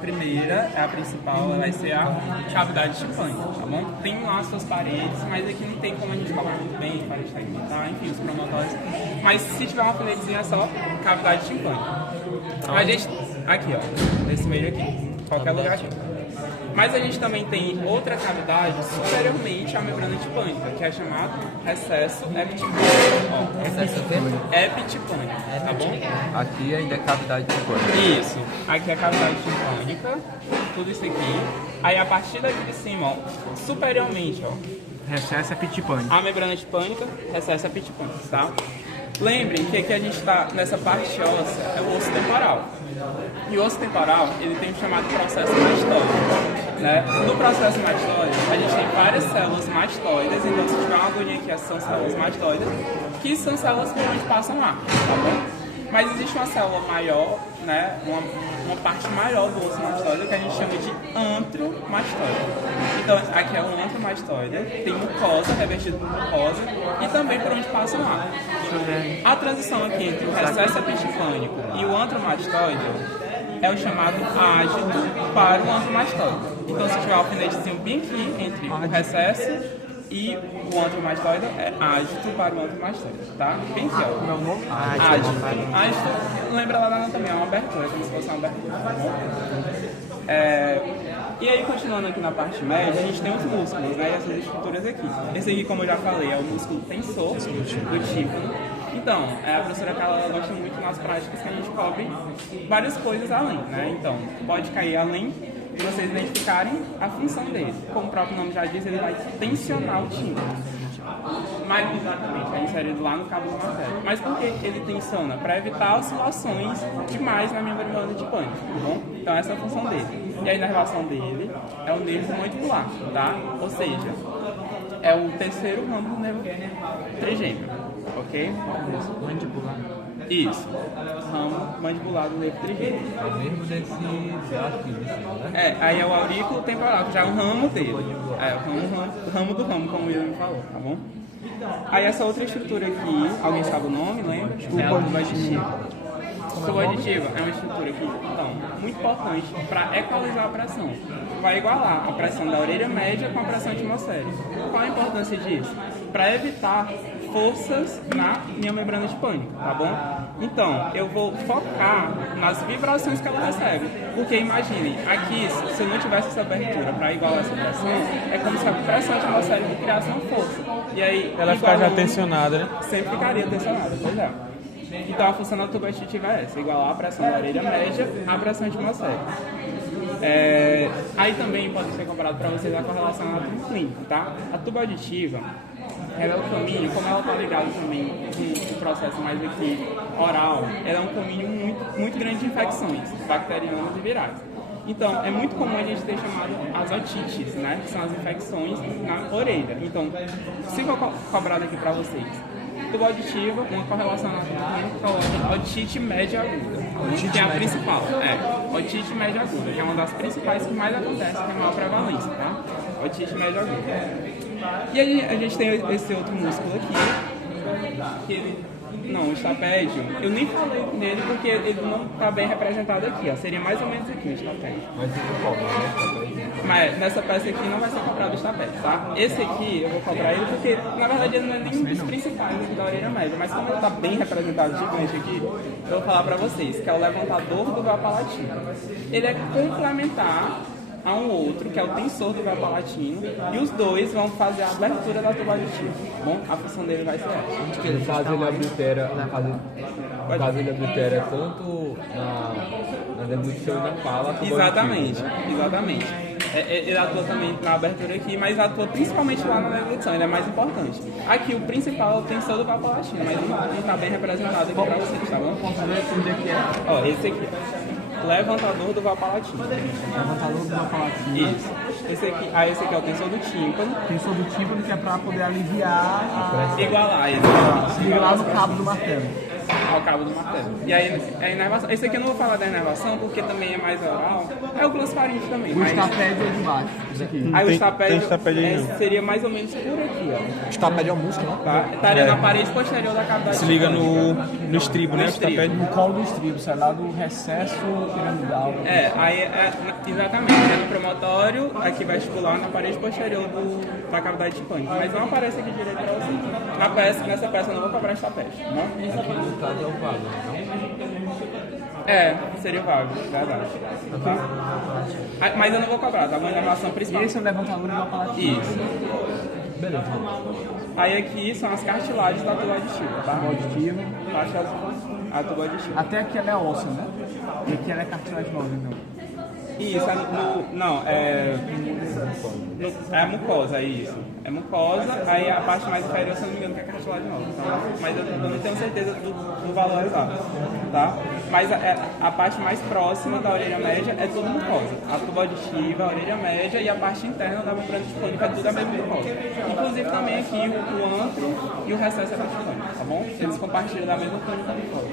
primeira, a principal, vai ser a cavidade timpânica, tá bom? Tem lá as suas paredes, mas aqui não tem como a gente falar muito bem, para a gente segmentar, enfim, os pronotórios. Mas se tiver uma filetezinha é só cavidade timpânica. A gente, aqui ó, nesse meio aqui, qualquer lugar aqui. Mas a gente também tem outra cavidade superiormente à membrana timpânica, que é chamado recesso epitipânico. Recesso Epitipânico, tá bom? Aqui ainda é cavidade timpânica. Isso. Aqui é a cavidade timpânica, tudo isso aqui. Aí a partir daqui de cima, ó, superiormente, ó, Recesso epitipânico. a membrana timpânica, recesso epitipânico, tá? Lembrem que aqui a gente está nessa parte óssea, é o osso temporal. E o osso temporal, ele tem o chamado processo mastóide, né? No processo mastóide, a gente tem várias células mastóides, então se tiver uma agulhinha aqui, essas são células mastóides, que são células por onde passam ar, tá bom? Mas existe uma célula maior, né? Uma parte maior do osso mastóide que a gente chama de antromastóide. Então, aqui é um antromastóide, tem mucosa, revestido por mucosa, e também por onde passa o ar. A transição aqui entre o recesso epitipânico e o antromastóide é o chamado ágito para o antromastóide. Então, se tiver um alfinetezinho bem aqui entre o recesso e o antromastóide, é ágito para o antromastóide, tá? Bem aqui, ó. Meu nome? Ágito. Ágito, lembra lá na anatomia, é uma abertura, como se fosse uma abertura, tá bom? E aí, continuando aqui na parte média, a gente tem os músculos, né? E essas estruturas aqui. Esse aqui, como eu já falei, é o músculo tensor do tímpano. Então, a professora Carla gosta muito nas práticas que a gente cobre várias coisas além, né? Então, pode cair além de vocês identificarem a função dele. Como o próprio nome já diz, ele vai tensionar o tímpano. Mas, exatamente, é inserido lá no cabo do matéria. Mas por que ele tensiona? Para evitar oscilações demais na membrana timpânica, tá bom? Então essa é a função dele. E aí na relação dele é o nervo mandibular, tá? Ou seja, é o terceiro ramo do nervo trigêmeo, ok? Mandibular. Isso, ramo mandibular do nervo trigêmeo. É o mesmo desse aqui, né? Aí é o aurículo temporal, que já é um ramo dele. É o ramo do ramo, como o William falou, tá bom? Aí essa outra estrutura aqui, alguém sabe o nome, lembra? Tubo aditivo. Tubo aditivo é uma estrutura aqui, então, muito importante para equalizar a pressão. Vai igualar a pressão da orelha média com a pressão atmosférica. Qual a importância disso? Para evitar forças na minha membrana timpânica, tá bom? Então, eu vou focar nas vibrações que ela recebe. Porque imaginem, aqui, se eu não tivesse essa abertura para igualar essa pressão, é como se a pressão atmosférica criasse uma força. E aí, Ela ficar já tensionada, né? sempre ficaria tensionada, pois é. Então a função da tuba aditivo é essa, igualar a pressão da orelha média à pressão atmosférica. Aí também pode ser comparado para vocês a correlação anátomo clínico, tá? A tuba aditiva, ela é o caminho, como ela está ligada também com o processo mais aqui oral, ela é um caminho muito grande de infecções bacterianas e virais. Então, é muito comum a gente ter chamado as otites, né? Que são as infecções na orelha. Então, se for cobrado aqui para vocês, tubo aditivo, uma correlação anatomicamente coloca otite média aguda, que é a principal. Otite média aguda, que é uma das principais que mais acontece, que é a maior prevalência, tá? Otite média aguda. E aí a gente tem esse outro músculo aqui, que ele... Não, o estapédio, eu nem falei nele porque ele não está bem representado aqui, ó. Seria mais ou menos aqui o estapédio. Mas eu vou cobrar, né? Mas nessa peça aqui não vai ser cobrado o estapédio, tá? Esse aqui eu vou cobrar ele porque, na verdade, ele não é nem um dos principais aqui da orelha média, mas como ele está bem representado gigante aqui, eu vou falar para vocês, que é o levantador do véu palatino. Ele é complementar a um outro, que é o tensor do véu palatino, e os dois vão fazer a abertura da tuba aditiva, tá bom? A função dele vai ser essa. No caso ele oblitera tanto na deglutição e na fala. Exatamente. Ele atua também na abertura aqui, mas atua principalmente lá na deglutição, ele é mais importante. Aqui o principal é o tensor do véu palatino, mas não está bem representado aqui para vocês, tá bom? Posso ver onde é que é? Ó, esse aqui. Levantador do véu palatino. Levantador do véu palatino. Isso. Esse aqui é o tensor do tímpano. Tensor do tímpano, que é para poder aliviar a... Igualar ele. Se liga lá no cabo do martelo. ao cabo do martelo. E aí, a inervação. Esse aqui eu não vou falar da inervação porque também é mais oral. É o glossafaringe também. O Mas... estapédio é de baixo. Isso aqui. Aí o Tem estapédio estapédio aí, não. seria mais ou menos por aqui, ó. Estapédio é um músculo, né? Tá? Estaria na parede posterior da cavidade. Se liga no estribo, né? O estribo. estapédio. No colo do estribo, sai lá do recesso piramidal. Exatamente, é no promontório, aqui vestibular, na parede posterior da cavidade tipânica. Mas não aparece aqui direito pra você. Nessa peça eu não vou cobrar estapédio, não? Resultado é o vago, Seria o vago, verdade. Tá? Mas eu não vou cobrar, tá? Uma inervação principal. E esse é o levantador do apalativo. Isso. Beleza. Aí aqui são as cartilagens da tuba auditiva, tá? Auditivo. A tuba auditiva. Até aqui ela é ossa, né? E aqui ela é cartilaginosa, então. Isso, é a mucosa, é isso. É mucosa, aí a parte mais inferior, se eu não me engano, que é cartilaginosa. Então, mas eu não tenho certeza do valor exato, tá? Mas a parte mais próxima da orelha média é tudo mucosa. A tuba auditiva, a orelha média e a parte interna da membrana tipânica é tudo a mesma mucosa. Inclusive também aqui o antro e o recesso é tipânico, tá bom? Eles compartilham da mesma túnica mucosa.